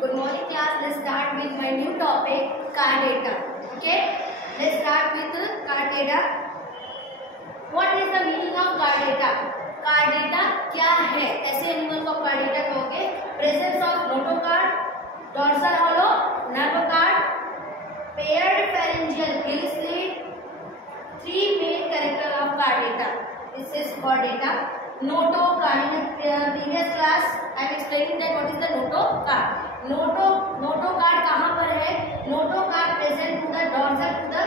Good morning class. Let's start with my new topic, car data. Okay. Let's start with car data. What is the meaning of car data? Car data क्या है? ऐसे animal को car data कहोगे. Presence of notochord, dorsal hollow nerve card, paired pharyngeal Gill slit. Three main character of car data. This is car data. Notocard. In the previous class I am explaining that what is the notocard. Notocard कहाँ पर है? Notocard present to the dorsal to the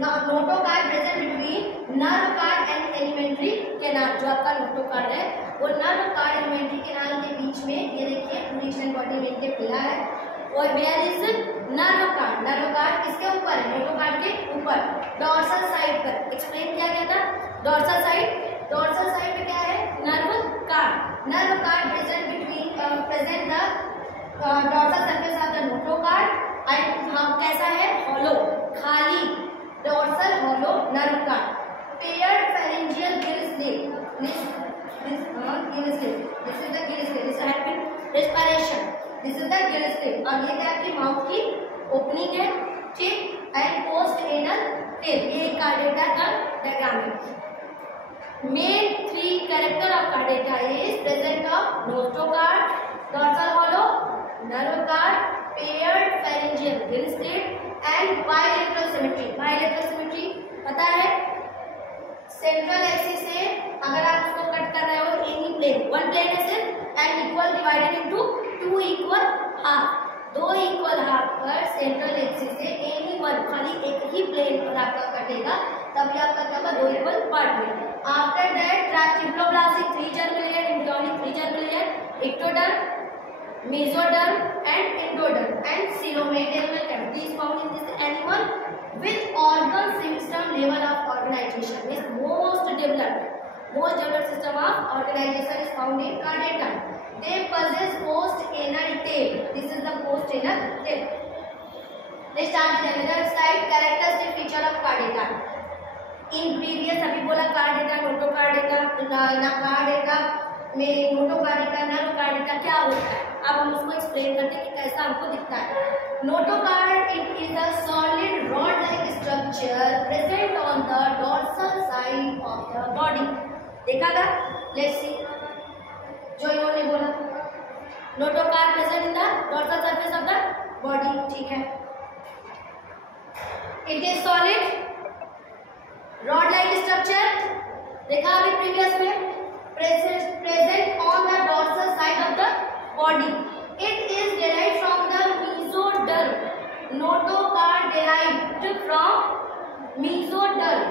notochord present between nerve card and alimentary canal. जो आपका notochord है वो nerve card alimentary canal के बीच में, ये देखिए पूरी बॉडी में के खुला है. और where is nerve cord? Nerve cord किसके ऊपर है? नोटोकार्ड के ऊपर, डॉर्सल साइड पर. एक्सप्लेन किया गया था. डॉर्सल साइड पे क्या है? Nerve cord. Nerve card present between present the dorsal surface of the notochord. And कैसा है? हॉलो, खाली. Dorsal hollow nerve card. Paired pharyngeal Gill slit. This is the gill slit. This help in respiration. This is the gill slit. और ये क्या आपकी mouth की opening है, ठीक. And post anal tell. ये कार डेटा का डायग्राम है. Main three character of car data is present of notochord, dorsal hollow nerve card, paired pharyngeal Gill slit and bilateral symmetry. Bilateral symmetry पता है? Central axis से अगर आप उसको cut कर रहे हो एनी प्लेन, वन प्लेन है सिर्फ, and equal divided into two equal half. दो इक्वल हाफ पर सेंट्रल एक्सिस से एनी वन, खाली एक ही प्लेन पर आपका कटेगा, तभी आपका क्या होगा? दो इक्वल पार्ट में. After that triploblastic three germ layer, internal three germ layer, ectoderm, mesoderm and endoderm and coelomaterial cavity is found in this animal with organ system level of organization. Is most developed system of organization is found in car data. They possess post anal tail. This is the post anal tail. Let's start with another slide. Characteristic feature of car data. In previous अभी बोला car data, notocar data, car data में notochord data, nerve card data क्या होता है. अब हम उसको explain करते हैं कि कैसा हमको दिखता है. Notochord it is a solid rod like structure present on the dorsal side of the body. देखा था? लेट्स सी जो इन्होंने बोला. Notochord present in the dorsal surface of the body. ठीक है. It is solid rod like structure. देखा अभी previous में. present on the dorsal side of the body. It is derived from the mesoderm. Notocard derived from mesoderm.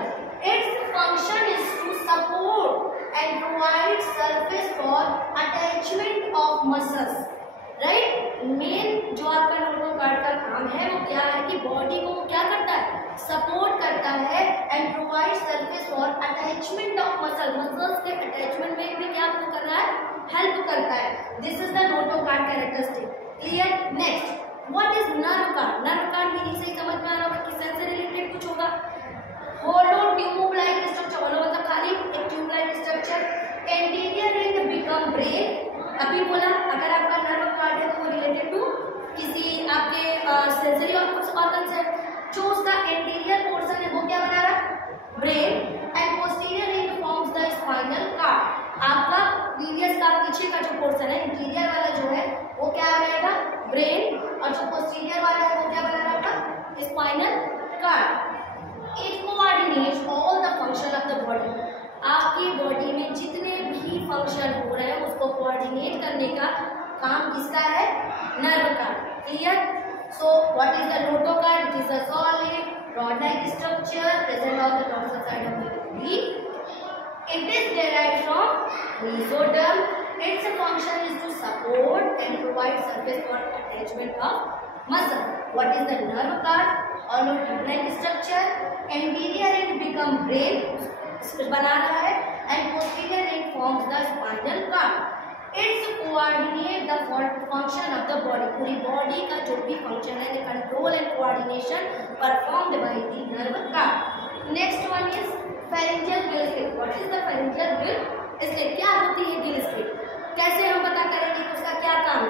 Its function is to support and provide surface for attachment of muscles. Right. Main जो आपका notochord का काम है वो क्या है कि body को क्या करता है? सपोर्ट करता है and provide surface for attachment of muscles के अटैचमेंट में भी क्या कर रहा है? हेल्प करता है. This is the notochord characteristic. Clear. Next, what is nerve cord? Nerve card meaning से समझ में आ रहा होगा कि सेल से रिलेटेड कुछ होगा. होलो ट्यूब लाइक स्ट्रक्चर. होलो मतलब खाली एक tube like structure. Anterior and become brain. अभी बोला अगर आपका नर्व कार्ड है तो वो रिलेटेड टू किसी आपके सेंसरी ऑर्गन से. जो उसका एंटीरियर पोर्शन है वो क्या बना रहा? Brain. And posterior and forms the spinal cord. आपका प्रीवियस का पीछे का जो पोर्शन है इंटीरियर वाला जो है वो क्या बनाएगा? ब्रेन. और जो पोस्टीरियर वाला है वो क्या बना रहा आपका? Spinal cord. It coordinates all the function of the body. आपकी बॉडी में जितने भी फंक्शन हो रहे हैं उसको कोऑर्डिनेट करने का काम किसका है? नर्व का. Clear. So what is the notochord? It is a solid rod like structure present on the dorsal side of the body. It is derived from mesoderm. Its function is to support and provide surface for attachment of muscle. What is the nerve cord? Hollow tube-like structure. Anterior end become brain. बना रहा है and posterior end forms the spinal cord. It's coordinate the function of the body. पूरी body का जो भी function है, the control and coordination performed by the nerve cord. Next one is pharyngeal gill slit. What is the pharyngeal gill slit? क्या होती है gill slit? कैसे हम पता करेंगे कि उसका क्या काम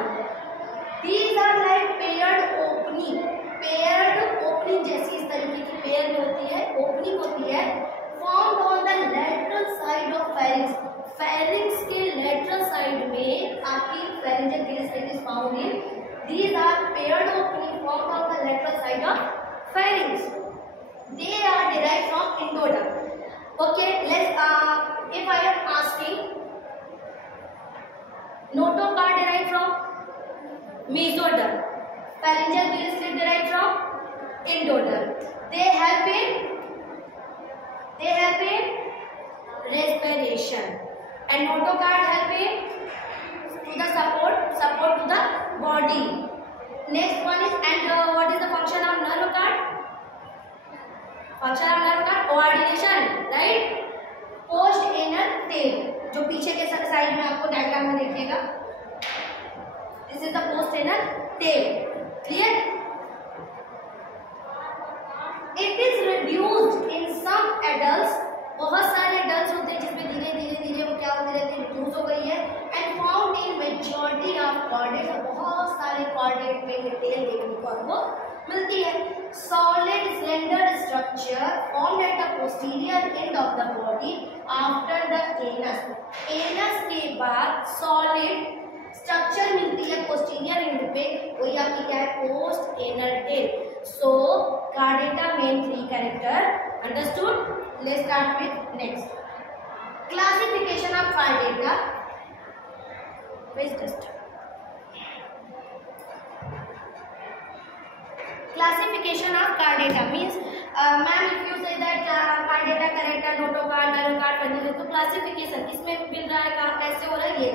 These are paired opening formed on the lateral side of pharynx. They are derived from endoderm. Okay, let's if I am asking notochord derived from mesoderm, pharyngeal gill slit derived from endoderm. They help in respiration, and notochord help in to the support to the body. Next one is, and what is the function of nerve cord? Function of nerve cord coordination, right? Post anal tail, जो पीछे के side में आपको diagram में देखिएगा, this is the post anal tail. Clear? It is reduced in some adults. बहुत सारे adults होते हैं जिसमें धीरे धीरे वो क्या होती रहती है, रिड्यूस हो गई है. And found in majority of chordate, बहुत सारे कॉर्डेट में ये टेल देखने को आपको मिलती है. Solid slender structure formed at the posterior end of the body after the anus. Anus के बाद solid structure मिलती है posterior end पे, वही आपकी क्या है, post anal tail. So chordata main 3 character. Understood? Let's start with next. Classification of chordata. Just classification of chordata means ma'am if you say that chordata character notochord neurochord pharyngeal, तो classification इसमें मिल रहा है कहाँ कैसे हो रहा है ये.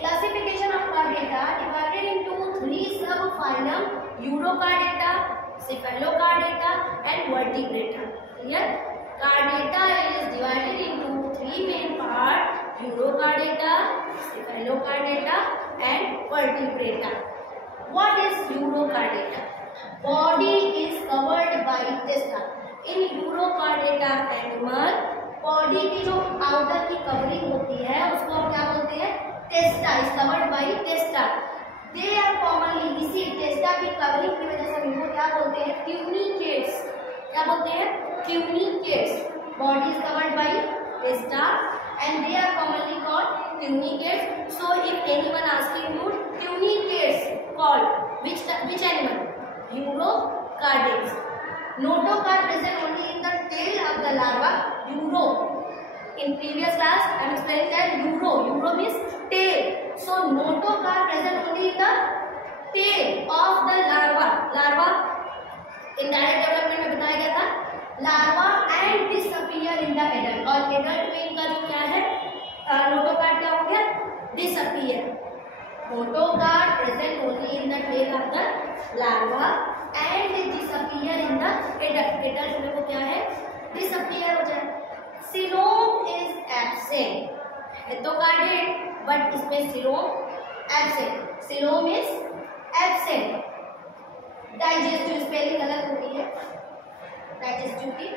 Classification of chordata divided into 3 subphylum: urochordata, cephalochordata and vertebrata. Clear? Chordata is divided into 3 main parts: urochordata, cephalochordata and vertebrata. What is urochordata? Body is covered by testa. In urochordata animal, body की जो outer की covering होती है उसको हम क्या बोलते हैं, testa is covered by testa. They are commonly, इसी testa की covering की वजह से हम इनको क्या बोलते हैं, tunicates. क्या बोलते हैं, tunicates. Body is covered by testa and they are commonly called tunicates. So if anyone asking you tunicates called which animal? Urochordates. Notochord present only in the tail of the larva. Uro. In previous class, I am explaining that uro. Uro means tail. So notochord present only in the tail of the larva. Larva in direct development में बताया गया था. Larva and disappear in the adult. और adult में इनका जो क्या है, notochord क्या हो गया, disappear. Notochord present only in the tail of the larva and disappear in the adult. Adult में वो क्या है, disappear हो जाए. Coelom is absent. Endochordate, but इसमें coelom absent. Coelom is absent. Digestive spelling अलग होती है. Digestive की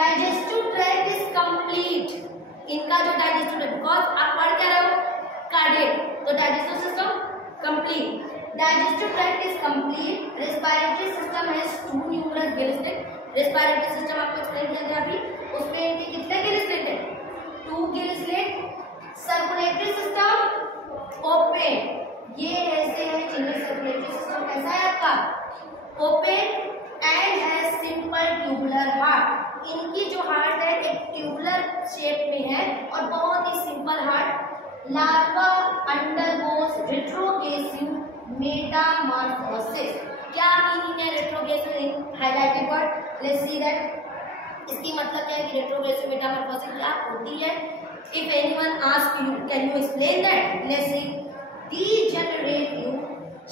digestive tract is complete. इनका जो digestive है, because आप पढ़ क्या रहे हो, chordate, तो digestive system complete. Digestive tract is complete. Respiratory system has 2 numerous gill slits. Respiratory system आपको explain किया गया अभी, उसमें इनके कितने gill slits है, 2 gill slits. Circulatory system open. ये ऐसे है चिन्हित. circulatory system कैसा है आपका, open and has simple tubular heart. इनकी जो हार्ट है एक ट्यूबुलर शेप में है और बहुत ही simple heart. Larva undergoes retrogressive metamorphosis. क्या मीनिंग है retrogressive in highlighted word? Let's see that. इसकी मतलब क्या है कि रेट्रोगेसिव मेटामॉर्फोसिस क्या होती है. If anyone ask you, can you explain that? Let's see. Degenerative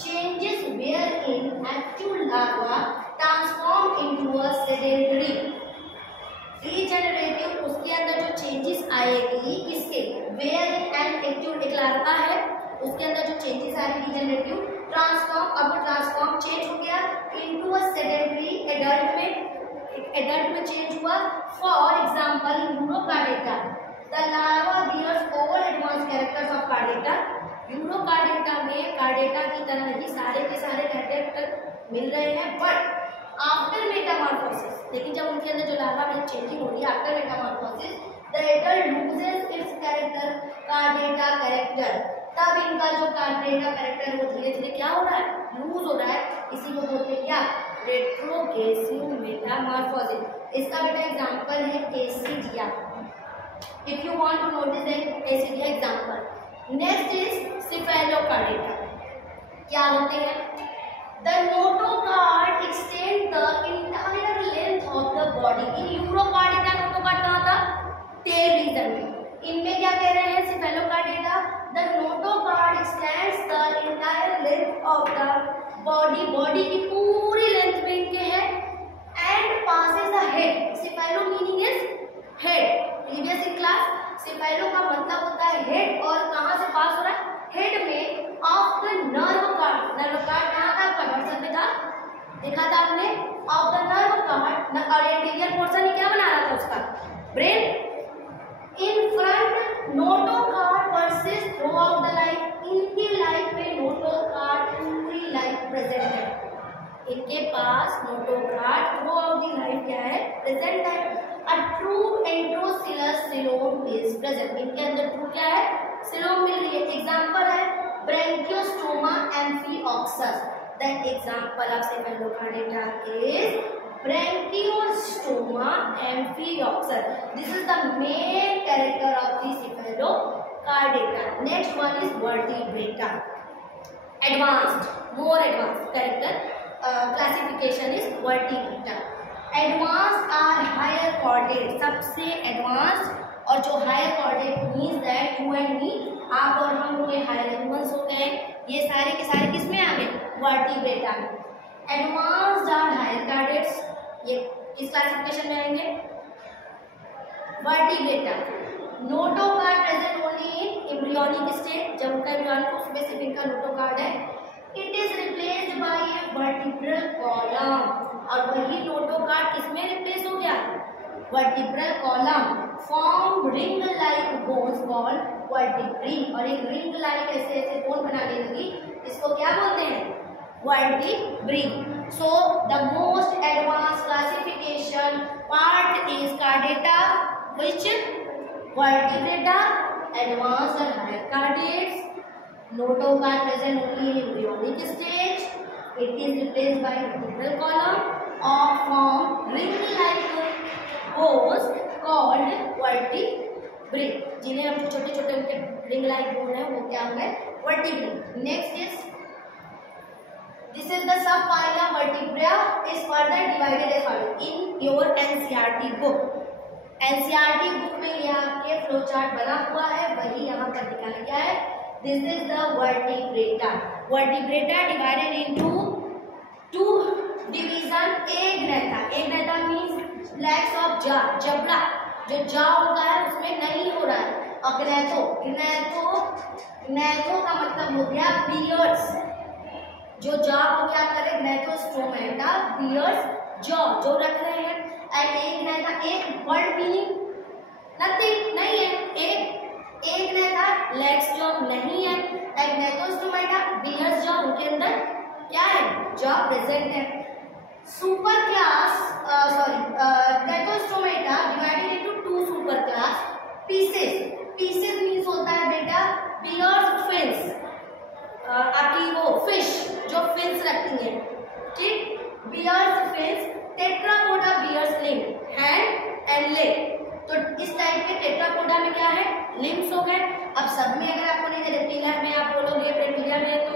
changes wherein actual larva transform into a sedentary. Degenerative उसके अंदर जो चेंजेस आएगी किसके, wherein and actual एक लार्वा है उसके अंदर जो चेंजेस आएगी degenerative ट्रांसफॉर्म. अब ट्रांसफॉर्म चेंज हो गया into a sedentary. एडल्ट में चेंज हुआ. For example Urochordata, the larva bears all advanced characters of chordata. Urochordata में कार्डेटा की तरह ही सारे के सारे कैरेक्टर मिल रहे हैं, बट आफ्टर मेटामॉर्फोसिस, लेकिन जब उनके अंदर जो लार्वा में चेंजिंग हो रही है after Metamorphosis, the adult loses it's character chordata character. तब इनका जो कार्डिएटा कैरेक्टर है वो धीरे धीरे क्या हो रहा है, लूज हो रहा है। इसी को बोलते हैं क्या, रेट्रोग्रेसिव मेटामॉर्फोसिस। इसका बेटा एग्जांपल है Ascidia. If you want to notice Ascidia example. Next is Cephalochordata. क्या होते हैं, the notochord extend the entire length of the body. In Urochordata notochord कहाँ था, टेल रीजन में। इनमें क्या कह रहे हैं, Cephalochordata the notochord extends the entire length of the body, body की पूरी लेंथ में इनके है, and passes the head. Cephalo meaning is head. Previous in class cephalo का मतलब होता है हेड, और कहाँ से पास हो रहा है, हेड में of the nerve cord. Nerve cord कहाँ था, आपका व्हाट्सएप पे था, देखा था आपने, ऑफ द नर्व कार्ड। और एंटीरियर पोर्शन ही क्या बना रहा था उसका, brain. In front notochord persist throughout the life. इनकी लाइफ में नोटोकार्ड पूरी लाइफ प्रेजेंट है, इनके पास notochord throughout the life क्या है, प्रेजेंट है। A true enterocoelous coelom is present. इनके अंदर ट्रू क्या है, सीलोम मिल रही है। एग्जांपल है Branchiostoma amphioxus. The example of Cephalochordata is Branchiostoma amphioxus. This is the main character of the cephalocardiata. Next one is vertebrata. Advanced, more advanced character classification is vertebrata. Advanced are higher chordate. सबसे advanced और जो higher chordate means that you and me, आप और हम हुए higher humans हो गए, ये सारे के सारे किसमें आ गए, vertebrata में। एडवांस्ड और हायर कार्डेट्स ये किस क्लासिफिकेशन में आएंगे, vertebrata. Notochord present only in embryonic stage, जब उनका एम्ब्रियोनिक उसमें सिर्फ इनका नोटोकार्ड है। It is replaced by A vertebral column. और वही नोटोकार्ड किसमें रिप्लेस हो गया, vertebral column. Form ring like bones called vertebrae. और एक रिंग लाइक ऐसे ऐसे बोन बनाने लगी, इसको क्या बोलते हैं, vertebrae. So the most advanced classification part is cardiata, which vertebrata, advanced and higher cardates. Notocard present only in embryonic stage. It is replaced by vertebral column or form ring-like bones called vertebrae. जिन्हें हम छोटे छोटे उनके ring-like bone है वो क्या होंगे, vertebrae. Next is this is the subphylum Vertebra is further divided as follows in your NCERT book. NCERT book में ये आपके फ्लो चार्ट बना हुआ है, वही यहाँ पर दिखाया गया है। This is the vertebrata. Vertebrata divided into two division. Agnatha means legs of jaw, जबड़ा, जो jaw उनका है उसमें नहीं हो रहा है। और gnatho का मतलब हो गया beards, जो जॉ को क्या करे, ग्नैथोस्टोमेटा बियर्स जॉ जो रख रहे हैं। एंड एक ग्नैथा, एक वर्ड मीनिंग नथिंग नहीं है, एक ग्नैथा लेग्स जो नहीं है, एंड ग्नैथोस्टोमेटा बियर्स जॉ, उनके अंदर क्या है, जॉ प्रेजेंट है। Super class Gnathostomata divided into two super class pieces. Pieces means होता है बेटा बियर्स फिन्स, आपकी वो फिश जो फिन्स रखती हैं, ठीक, बियर्स फिन्स, टेट्रापोडा बियर्स लिंग, हैंड एंड लेग। तो इस टाइप के टेट्रापोडा में क्या है, लिम्स हो गए। अब सब में अगर आपको नहीं, रेप्टिलिया में आप बोलोगे, रेप्टिलिया में तो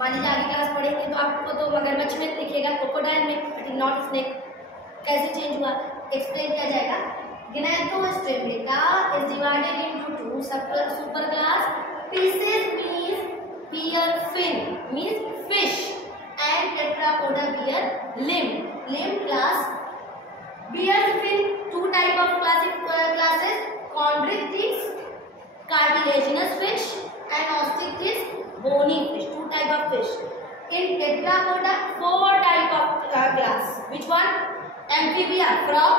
मान लीजिए आगे क्लास पढ़ेंगे तो आपको तो मगरमच्छ में दिखेगा, क्रोकोडाइल में, बट नॉट स्नेक। कैसे चेंज हुआ, एक्सप्लेन किया जाएगा। gnathostremata is divided into two super class. Pieces means bear fin, means fish, and tetrapoda bear limb class. Bear fin, two type of classes, chondrichthyes, cartilaginous fish, and osteichthyes, bony fish, two type of fish. In tetrapoda, four type of class. Which one? Amphibia, frog,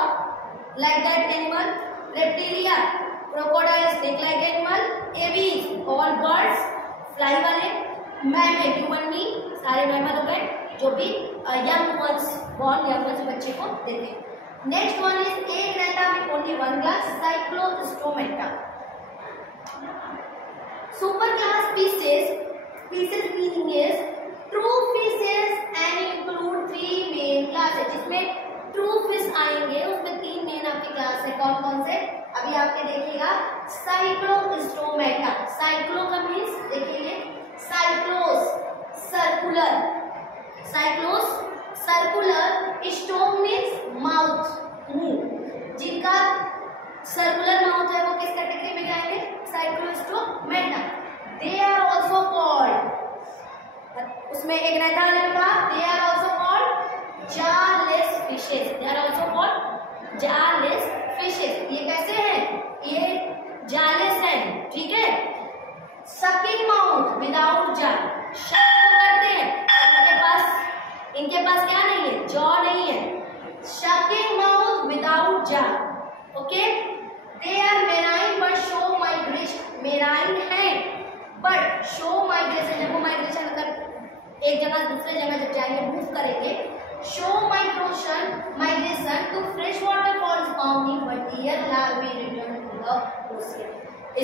like that animal. Reptilia, crocodile, snake like animal. Aves, all birds, fly वाले. Mammal, human being, सारे mammal हो गए जो भी young ones, born young ones बच्चे को देते हैं। नेक्स्ट वन इज एग्नैथा में only one class, Cyclostomata. Super class species meaning is true fishes and include 3 main classes. जिसमें true fish आएंगे उसमें 3 मेन आपके क्लास है. कौन कौन से अभी आपके देखिएगा. साइक्लोस्टोमेटा. साइक्लो का मीन्स देखिए साइक्लोस सर्कुलर. साइक्लोस सर्कुलर. स्टोम मीन्स माउथ मुंह. जिनका सर्कुलर माउथ है वो किस कैटेगरी में जाएंगे. Cyclostomata. They are also called. उसमें एक रहता है था. They are also called jawless fishes. They are also called jawless fishes. ये कैसे हैं. ये जारलेस हैं. ठीक है. Sucking mouth without jaw. Suck तो करते हैं. इनके पास क्या नहीं है. जॉ नहीं है. Sucking mouth without jaw. Okay. They are marine but show migration. Marine है बट शो माइग्रेशन. जब वो माइग्रेशन कर एक जगह दूसरे जगह जब जाएंगे मूव करेंगे. Show migration to fresh water for spawning but here larvae return to the ocean.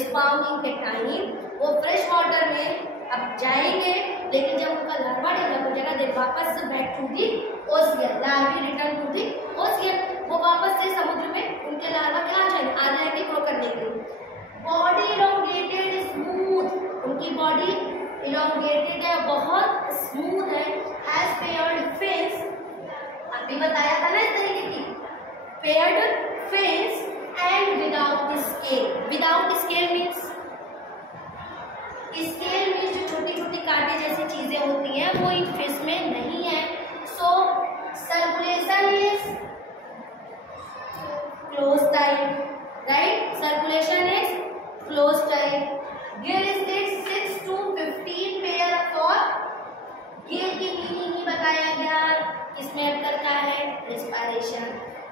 Spawning के टाइम वो फ्रेश वाटर में अब जाएंगे लेकिन जब उनका लार्वा डेवलप हो जाएगा दे वापस back to the ocean. Larvae return to the ocean. वो वापस से समुद्र में उनके लार्वा क्या आ जाएंगे ग्रो करने के लिए. Body elongated smooth. उनकी बॉडी इलोंगेटेड है बहुत स्मूथ है. Has paired fins. अभी बताया था ना इस तरीके की. Paired fins and without scale. Without scale means scale means जो छोटी छोटी कांटे जैसी चीजें होती हैं वो इन फिश में नहीं है. So circulation is close type. Right. Circulation is close type. Gill slits 6 to 15 pair for. Gill की मीनिंग ही बताया गया. इसमें अब करता है respiration.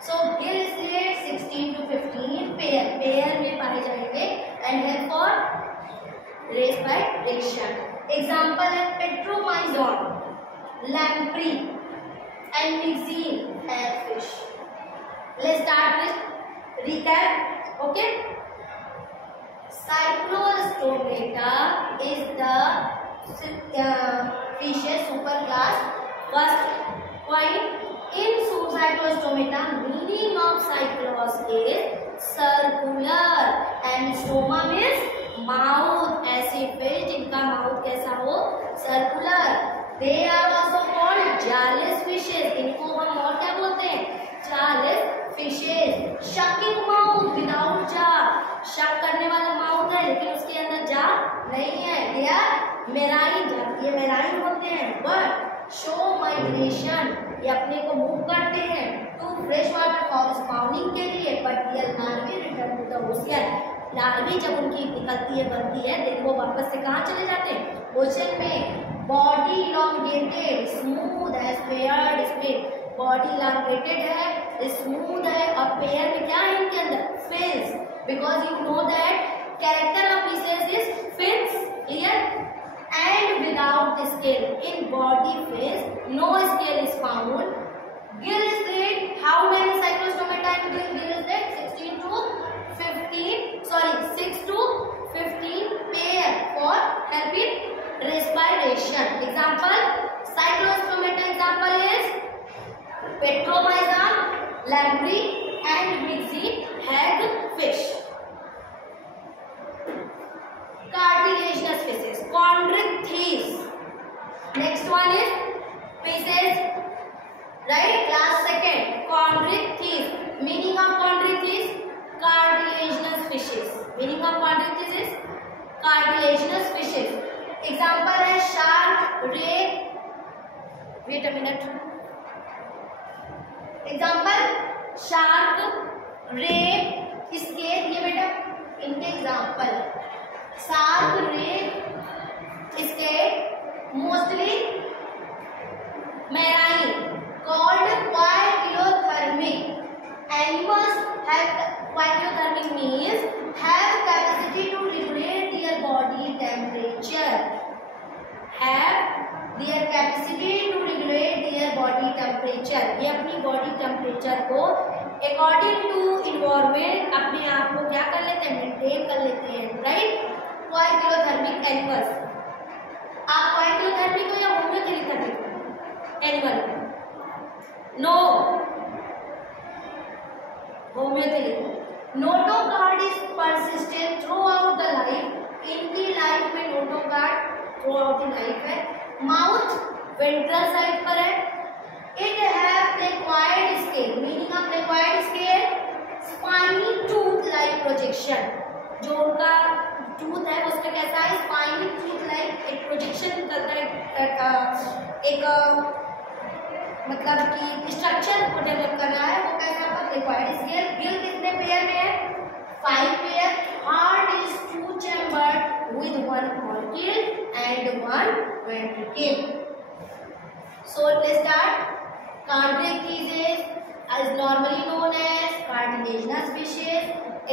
So gill state 16 to 15 pair में पाए जाएंगे and help for respiration. Example है Petromyzon, lamprey and mixine fish. Let's start with recap. Okay. Cyclostomata is the fishes superclass. First point in cyclostomata meaning of cyclos is circular and stoma means mouth. ऐसे fish जिनका mouth कैसा हो circular. They are also called jawless fishes. इनको हम और क्या बोलते हैं jawless fishes. Sucking mouth without jaw. Suck करने वाला माउथ है लेकिन उसके अंदर जार नहीं है. They are marine. ये मेराइन होते हैं. But show migration. ये अपने को मूव करते हैं to fresh water for spawning के लिए. बट ये larvae return to the ocean. Larvae जब उनकी निकलती है बनती है लेकिन वो वापस से कहाँ चले जाते हैं ओशन में. Body elongated smooth as paired spin. Body elongated है स्मूथ है और पेयर में क्या है इनके अंदर fins. Because you know that character of fishes is fins. Clear. And without scale. In body fish no scale is found. Gill slit. How many cyclostomata in gill state. 16 to 6 to 15 pair for helping respiration. Example cyclostomata example is petromyzon, lamprey and mixine hagfish. Cartilaginous fishes. Chondrichthyes. Next one is fishes. Right. Class second. Chondrichthyes. Meaning of chondrichthyes. Cartilaginous fishes. Meaning of chondrichthyes is cartilaginous fishes. Example है shark, ray. Wait a minute. Example shark, ray, scale. ये बेटा इनके example. Shark, ray, scale. Mostly marine. Called poikilothermic. Animals have poikilothermic means have capacity to regulate their body temperature. Have their capacity to regulate their body temperature. ये अपनी body temperature को according to environment अपने आप को क्या कर लेते हैं मेंटेन कर लेते हैं. राइट. Poikilothermic animals. आप कोइक्लोथर्मिक हो या homeothermic animal? No, homeothermic. Notochord is persistent throughout the life. इनकी लाइफ में notochord throughout the life है। माउथ वेंट्रल साइड पर है। It have placoid scale, meaning of placoid scale, spiny tooth like projection. जो उनका tooth है उसमें कैसा है, स्पाइनी टूथ लाइक एक प्रोजेक्शन करता है, एक मतलब कि स्ट्रक्चर को डेवलप कर रहा है, वो कैसा आपका प्लेक्वाइड स्केल। गिल कितने पेयर में है, 5 pair. Heart is 2 chambered with 1 auricle and 1 ventricle. So let's start. Chondrichthyes is normally known as cartilaginous fishes.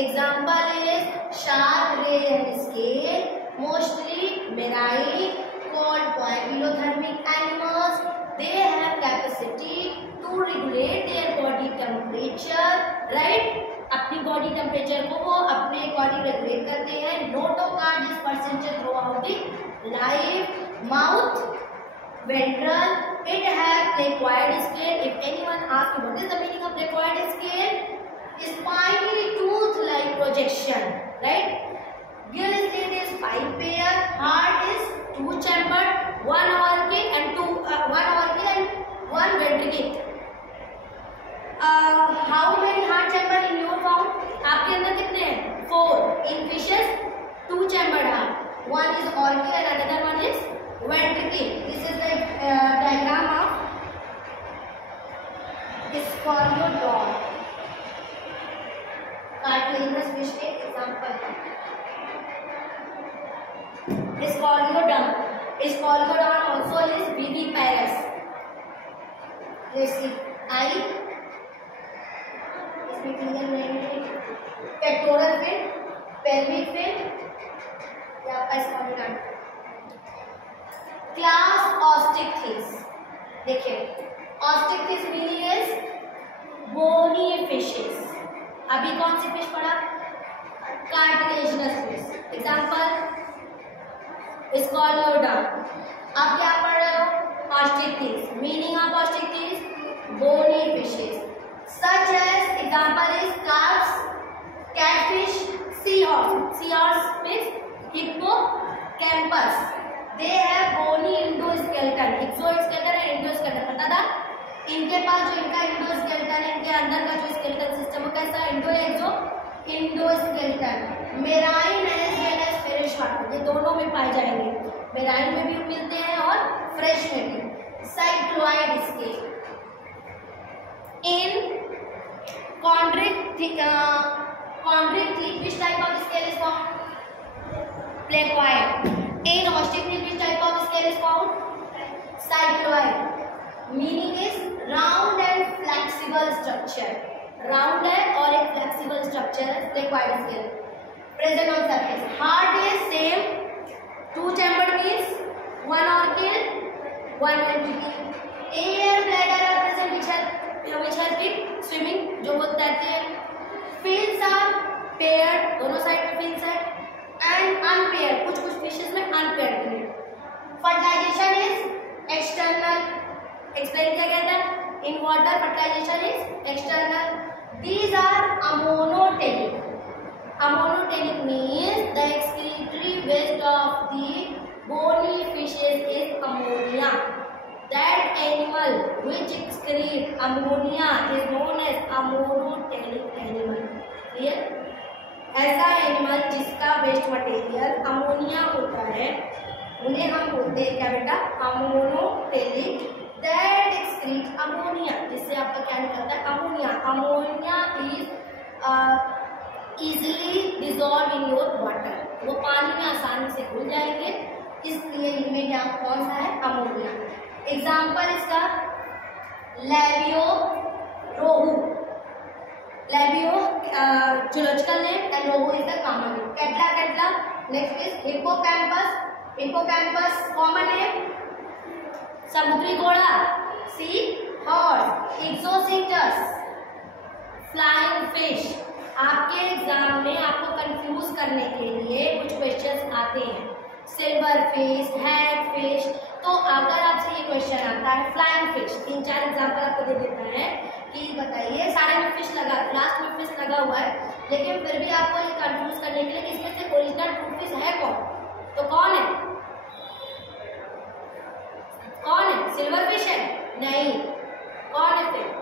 Example is shark, ray and scale. Mostly marine, called poikilothermic animals. They have capacity to regulate their body temperature. Right? अपनी body temperature को वो अपने according regulate करते हैं। Notochord is persistent throughout the life. Mouth ventral, it has placoid scale. If anyone asks what is the meaning of placoid scale, spiny tooth like projection, right? Gill slit is 5 pair. Heart is 2 chambered, 1 organ and 1 ventricle. How many heart chamber in your found? आपके अंदर कितने हैं? 4. In fishes 2 chambered heart, 1 is organ and another one is ventricle. This is the diagram of Scoliodon. Cartilaginous fish के example है। Scoliodon. Scoliodon also is viviparous. Let's see. eye, इसमें clear नहीं है। Pectoral fin, pelvic fin, ये आपका Scoliodon. Class Osteichthyes. देखिए Osteichthyes meaning is bony fishes. अभी कौन सी फिश पढ़ा? Cartilaginous fish. Example Scoliodon. अब क्या पढ़ रहे हो? Osteichthyes. Meaning of Osteichthyes bony fishes such as example is carps, catfish, sea horse. Sea horse fish, Hippocampus. They have bony endoskeleton, exoskeleton and endoskeleton। पता था? इनके पास जो इनका endoskeleton है, इनके अंदर का जो skeleton system वो कैसा है? एंडो एक्सो। endoskeleton। Marine as well as fresh water, ये दोनों में पाए जाएंगे। मेराइन में भी मिलते हैं और फ्रेश में भी। Cycloid scale. In chondrichthyes which type of scale is found? Placoid। In ostrich which type of scale is found? Cycloid. Meaning is round and flexible structure. Round है और एक flexible structure है placoid scale. Present on surface. Heart is same. 2 chambered means 1 organ, 1 ventricle. Air bladder are present which has been swimming, जो वो तैरते हैं। Fins are paired, दोनों side में fins है। And unpaired, कुछ फिशेस में unpaired है। Fertilization is external। Explain क्या कहता है? In water fertilization is external. These are amonotelic. Amonotelic means the excretory waste of the bony fishes is ammonia. That animal which excretes ammonia is known as amonotelic animal. Clear? ऐसा animal जिसका waste material ammonia होता है उन्हें हम बोलते हैं क्या बेटा? अमोनोटेलिक। दैट एक्सक्रीट अमोनिया, जिससे आपका क्या निकलता है? Ammonia. Ammonia is easily dissolve in your water, वो पानी में आसानी से घुल जाएंगे, इसलिए इनमें क्या कौन सा है? अमोनिया। एग्जाम्पल इसका लैबियो रोहू। लैबियो zoological name and rohu is the common name. Catla। Next is hippocampus। Hippocampus common name समुद्री घोड़ा, sea horse, exocetus, flying fish। आपके एग्जाम में आपको कंफ्यूज करने के लिए कुछ क्वेश्चंस आते हैं, सिल्वर फिश, हैग फिश। तो अगर आपसे ये क्वेश्चन आता है फ्लाइंग फिश, 3-4 एग्जाम्पल आपको दे देता है कि बताइए सारे में फिश लगा, लास्ट में फिश लगा हुआ है, लेकिन फिर भी आपको ये कंफ्यूज करने के लिए कि इसमें से ओरिजिनल ट्रू फिश है कौन, तो कौन है? कौन है? सिल्वर फिश है? नहीं, कौन है फिर?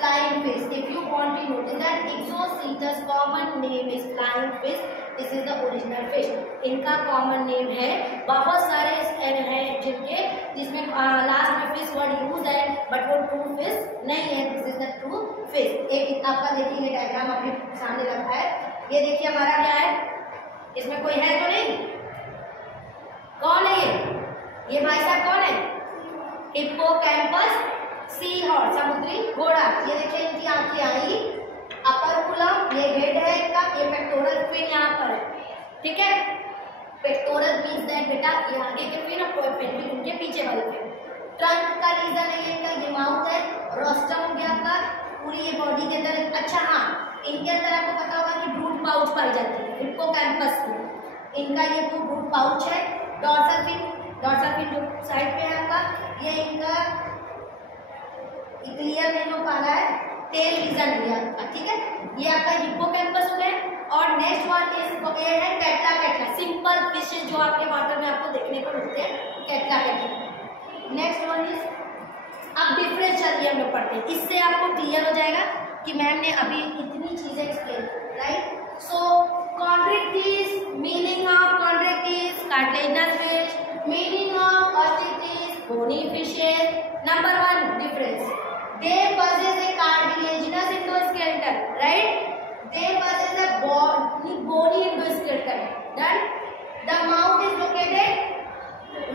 Flying fish. If you want to notice that Ixocetus common name is flying fish. This is the original fish. इनका कॉमन नेम है, बहुत सारे हैं जिसमें लास्ट में फिश वर्ड यूज है, बट वो ट्रू फिश नहीं है। This is the true fish. एक आपका देखिए डायग्राम आपके सामने रखा है, ये देखिए हमारा क्या है, इसमें कोई है तो नहीं? कौन है ये भाई साहब कौन है? हिप्पोकैम्पस सी हॉर्स, समुद्री घोड़ा। ये देखिए इनकी आंखें आई, अपर कुलम, ये हेड है इनका, ये पेक्टोरल फिन यहाँ पर है, ठीक है। पेक्टोरल मींस दैट बेटा ये आगे के फिन और पेल्विक उनके पीछे वाले फिन। ट्रंक का रीजन है इनका, ये माउथ है। रोस्टम हो गया आपका, पूरी ये बॉडी के अंदर। अच्छा हाँ, इनके अंदर आपको पता होगा कि ब्रूड पाउच पाई जाती है हिप्पोकैम्पस में, इनका ये ब्रूड पाउच है। डॉर्सल फिन जो साइड पे है आपका, ये इनका क्लियर नहीं हो पा रहा है, टेल रीजन लिया, ठीक है। ये आपका हिप्पोकैम्पस हो गया। और नेक्स्ट वन ये है कैटला, सिंपल फिशेज जो आपके वाटर में आपको देखने को मिलते हैं, कैटला। नेक्स्ट वन इज, अब डिफरेंस चलिए हम लोग पढ़ते हैं, इससे आपको क्लियर हो जाएगा कि मैम ने अभी इतनी चीजें explain, right. So Chondrichthyes, meaning of Chondrichthyes, cartilaginous fish, meaning of Osteichthyes, bony fishes. Number 1 difference, they possess a cartilaginous endoskeleton, right? They possess a bony endoskeleton. Done. The mouth is located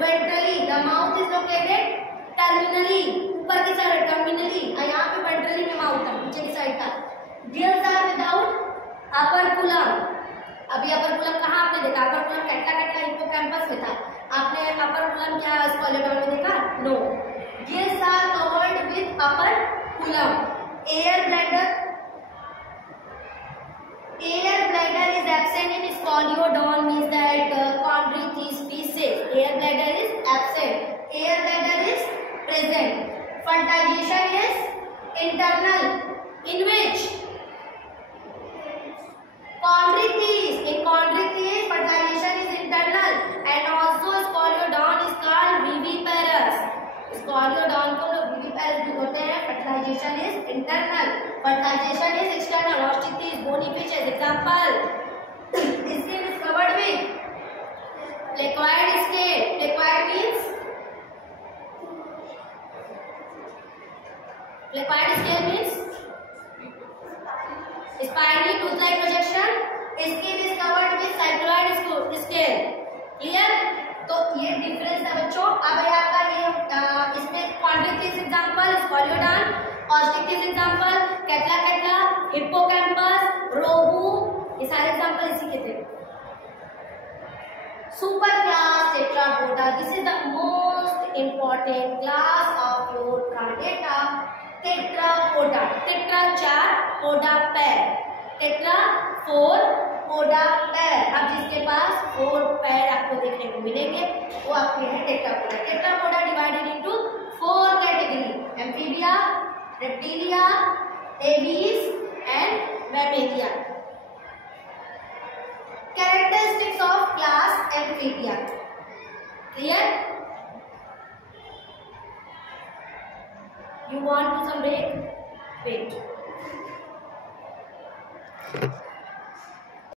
ventrally. The mouth is located terminally. ऊपर की side terminally, यहाँ पे ventrally में mouth है, नीचे की side का। Gills are without upper column. अभी अपर कुलम कहाँ आपने देखा? अपर कुलम कैटला हिप्पोकैम्पस में था, आपने अपर कुलम क्या स्क्वालिडॉन में देखा? No. Gills are covered with upper column. Air bladder is absent in Scoliodon, means that Chondrichthyes species. Air bladder is absent. Air bladder is present. Fertilization is internal. In which? Chondrichthyes. In Chondrichthyes, fertilization is internal, and also Scoliodon is called viviparous. Scoliodon को लोग viviparous भी बोलते हैं। Fertilization is internal, fertilization is external. Osteichthyes, bony fishes, example. Skin is covered with placoid scale. Placoid means, placoid scale means spiny tooth-like projection. Skin is covered with cycloid scale. Clear? तो ये difference है बच्चों। अब आपका ये इसमें कॉन्ट्रैक्टिस example, Scoliodon, ऑस्टिक्टिस example, catla, hippocampus, रोहू, ये सारे एग्जांपल इसी के थे। Super class Tetrapoda, this is the most important class of your chordata. Tetrapoda, tetra 4, पोडा पैर, टेट्रा 4, पोडा पैर। अब जिसके पास 4 पैर आपको देखने को मिलेंगे वो आपके हैं Tetrapoda. Tetrapoda divided into 4 category, amphibia, reptilia, Abies and Mammalia. Characteristics of class amphibia, clear? You want to some break? Wait.